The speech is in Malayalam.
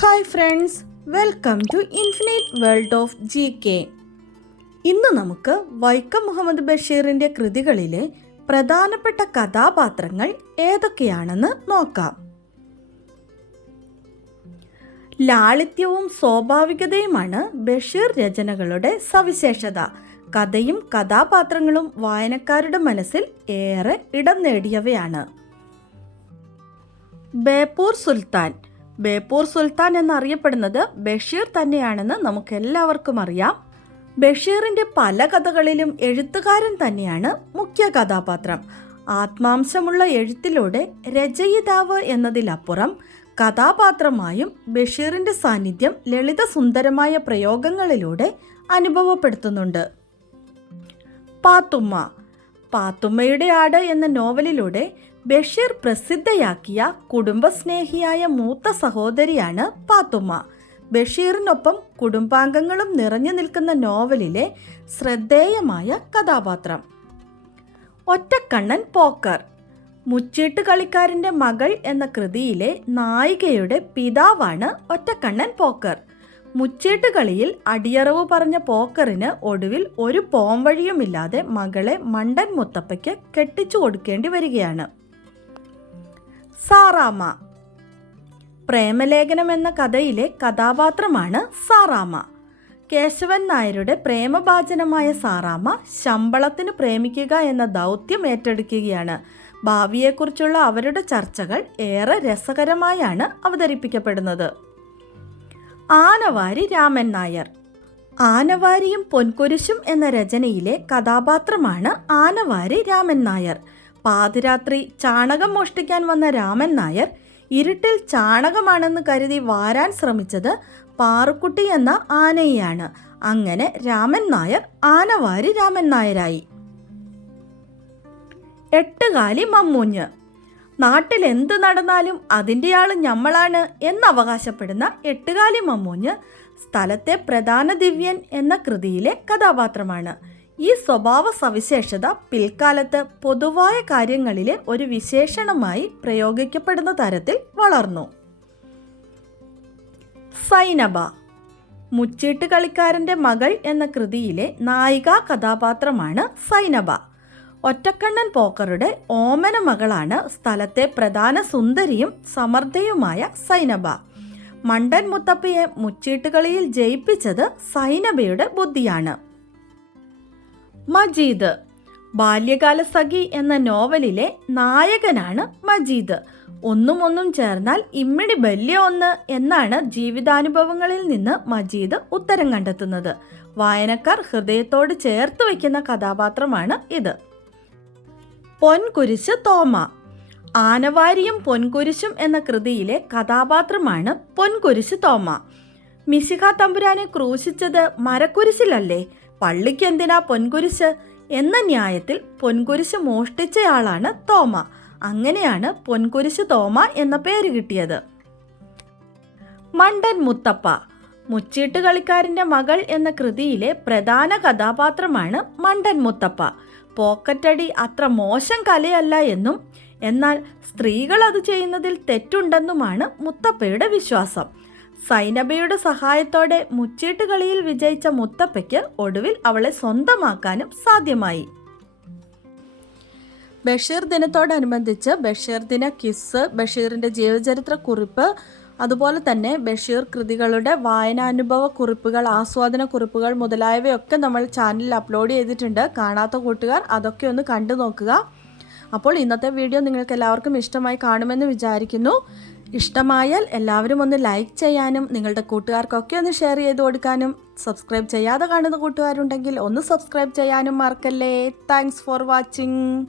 Hi friends welcome to infinite world of G K ഇന്ന് നമുക്ക് വൈക്കം മുഹമ്മദ് ബഷീറിന്റെ കൃതികളിലെ പ്രധാനപ്പെട്ട കഥാപാത്രങ്ങൾ ഏതൊക്കെയാണെന്ന് നോക്കാം. ലാളിത്യവും സ്വാഭാവികതയുമാണ് ബഷീർ രചനകളുടെ സവിശേഷത. കഥയും കഥാപാത്രങ്ങളും വായനക്കാരുടെ മനസ്സിൽ ഏറെ ഇടം നേടിയവയാണ്. ബേപ്പൂർ സുൽത്താൻ ബേപ്പൂർ സുൽത്താൻ എന്നറിയപ്പെടുന്നത് ബഷീർ തന്നെയാണെന്ന് നമുക്ക് എല്ലാവർക്കും അറിയാം. ബഷീറിന്റെ പല കഥകളിലും എഴുത്തുകാരൻ തന്നെയാണ് മുഖ്യ കഥാപാത്രം. ആത്മാംശമുള്ള എഴുത്തിലൂടെ രചയിതാവ് എന്നതിലപ്പുറം കഥാപാത്രമായും ബഷീറിന്റെ സാന്നിധ്യം ലളിത സുന്ദരമായ പ്രയോഗങ്ങളിലൂടെ അനുഭവപ്പെടുത്തുന്നുണ്ട്. പാത്തുമ്മ. പാത്തുമ്മയുടെ ആട് എന്ന നോവലിലൂടെ ബഷീർ പ്രസിദ്ധയാക്കിയ കുടുംബസ്നേഹിയായ മൂത്ത സഹോദരിയാണ് പാത്തുമ്മ ബഷീറിനൊപ്പം കുടുംബാംഗങ്ങളും നിറഞ്ഞു നിൽക്കുന്ന നോവലിലെ ശ്രദ്ധേയമായ കഥാപാത്രം. ഒറ്റക്കണ്ണൻ പോക്കർ. മുച്ചീട്ട് കളിക്കാരന്റെ മകൾ എന്ന കൃതിയിലെ നായികയുടെ പിതാവാണ് ഒറ്റക്കണ്ണൻ പോക്കർ. മുച്ചീട്ട് കളിയിൽ അടിയറവ് പറഞ്ഞ പോക്കറിന് ഒടുവിൽ ഒരു പോംവഴിയുമില്ലാതെ മകളെ മണ്ടൻ മുത്തപ്പയ്ക്ക് കെട്ടിച്ചു കൊടുക്കേണ്ടി വരികയാണ്. സാറാമ്മ പ്രേമലേഖനം എന്ന കഥയിലെ കഥാപാത്രമാണ് സാറാമ്മ കേശവൻ നായരുടെ പ്രേമഭാചനമായ സാറാമ്മ ശമ്പളത്തിന് പ്രേമിക്കുക എന്ന ദൗത്യം ഏറ്റെടുക്കുകയാണ്. ഭാവിയെക്കുറിച്ചുള്ള അവരുടെ ചർച്ചകൾ ഏറെ രസകരമായാണ് അവതരിപ്പിക്കപ്പെടുന്നത്. ആനവാരി രാമൻ നായർ. ആനവാരിയും പൊൻകുരിശും എന്ന രചനയിലെ കഥാപാത്രമാണ് ആനവാരി രാമൻ നായർ. പാതിരാത്രി ചാണകം മോഷ്ടിക്കാൻ വന്ന രാമൻ നായർ ഇരുട്ടിൽ ചാണകമാണെന്ന് കരുതി വാരാൻ ശ്രമിച്ചത് പാറുക്കുട്ടി എന്ന ആനയെയാണ്. അങ്ങനെ രാമൻ നായർ ആനവാരി രാമൻ നായരായി. എട്ടുകാലി മമ്മൂഞ്ഞ്. നാട്ടിൽ എന്ത് നടന്നാലും അതിന്റെ ആൾ ഞമ്മളാണ് എന്നവകാശപ്പെടുന്ന എട്ടുകാലി മമ്മൂഞ്ഞ് സ്ഥലത്തെ പ്രധാന ദിവ്യൻ എന്ന കൃതിയിലെ കഥാപാത്രമാണ്. ഈ സ്വഭാവ സവിശേഷത പിൽക്കാലത്ത് പൊതുവായ കാര്യങ്ങളിലെ ഒരു വിശേഷണമായി പ്രയോഗിക്കപ്പെടുന്ന തരത്തിൽ വളർന്നു. സൈനബ മുച്ചീട്ട് കളിക്കാരന്റെ മകൾ എന്ന കൃതിയിലെ നായികാ കഥാപാത്രമാണ് സൈനബ. ഒറ്റക്കണ്ണൻ പോക്കറുടെ ഓമന മകളാണ് സ്ഥലത്തെ പ്രധാന സുന്ദരിയും സമർത്ഥയുമായ സൈനബ. മണ്ടൻ മുത്തപ്പയെ മുച്ചീട്ടുകളിയിൽ ജയിപ്പിച്ചത് സൈനബയുടെ ബുദ്ധിയാണ്. മജീദ്. ബാല്യകാല സഖി എന്ന നോവലിലെ നായകനാണ് മജീദ്. ഒന്നും ഒന്നും ചേർന്നാൽ ഇമ്മിണി ബല്യ ഒന്ന് എന്നാണ് ജീവിതാനുഭവങ്ങളിൽ നിന്ന് മജീദ് ഉത്തരം കണ്ടെത്തുന്നത്. വായനക്കാർ ഹൃദയത്തോട് ചേർത്ത് വയ്ക്കുന്ന കഥാപാത്രമാണ് ഇത്. പൊൻകുരിശ് തോമ. ആനവാരിയും പൊൻകുരിശും എന്ന കൃതിയിലെ കഥാപാത്രമാണ് പൊൻകുരിശ് തോമ. മിശിഹ തമ്പുരാനെ ക്രൂശിച്ചത് മരക്കുരിശിലല്ലേ? പള്ളിക്ക് എന്തിനാ പൊൻകുരിശ്? എന്ന ന്യായത്തിൽ പൊൻകുരിശ് മോഷ്ടിച്ചയാളാണ് തോമ. അങ്ങനെയാണ് പൊൻകുരിശ് തോമ എന്ന പേര് കിട്ടിയത്. മണ്ടൻ മുത്തപ്പ. മുച്ചീട്ട് കളിക്കാരന്റെ മകൾ എന്ന കൃതിയിലെ പ്രധാന കഥാപാത്രമാണ് മണ്ടൻ മുത്തപ്പ. പോക്കറ്റടി അത്ര മോശം കലയല്ല എന്നും എന്നാൽ സ്ത്രീകൾ അത് ചെയ്യുന്നതിൽ തെറ്റുണ്ടെന്നുമാണ് മുത്തപ്പയുടെ വിശ്വാസം. സൈനബയുടെ സഹായത്തോടെ മുച്ചീട്ട് കളിയിൽ വിജയിച്ച മുത്തപ്പയ്ക്ക് ഒടുവിൽ അവളെ സ്വന്തമാക്കാനും സാധ്യമായി. ബഷീർ ദിനത്തോടനുബന്ധിച്ച് ബഷീർ ദിന കിസ് ബഷീറിന്റെ ജീവചരിത്ര കുറിപ്പ് അതുപോലെ തന്നെ ബഷീർ കൃതികളുടെ വായനാനുഭവ കുറിപ്പുകൾ ആസ്വാദന കുറിപ്പുകൾ മുതലായവയൊക്കെ നമ്മൾ ചാനലിൽ അപ്ലോഡ് ചെയ്തിട്ടുണ്ട്. കാണാത്ത കൂട്ടുകാർ അതൊക്കെ ഒന്ന് കണ്ടു നോക്കുക. അപ്പോൾ ഇന്നത്തെ വീഡിയോ നിങ്ങൾക്ക് എല്ലാവർക്കും ഇഷ്ടമായി കാണുമെന്ന് വിചാരിക്കുന്നു. ഇഷ്ടമായാൽ എല്ലാവരും ഒന്ന് ലൈക്ക് ചെയ്യാനും നിങ്ങളുടെ കൂട്ടുകാർക്കൊക്കെ ഒന്ന് ഷെയർ ചെയ്ത് കൊടുക്കാനും. സബ്സ്ക്രൈബ് ചെയ്യാതെ കാണുന്ന കൂട്ടുകാരുണ്ടെങ്കിൽ ഒന്ന് സബ്സ്ക്രൈബ് ചെയ്യാനും മറക്കല്ലേ. Thanks for watching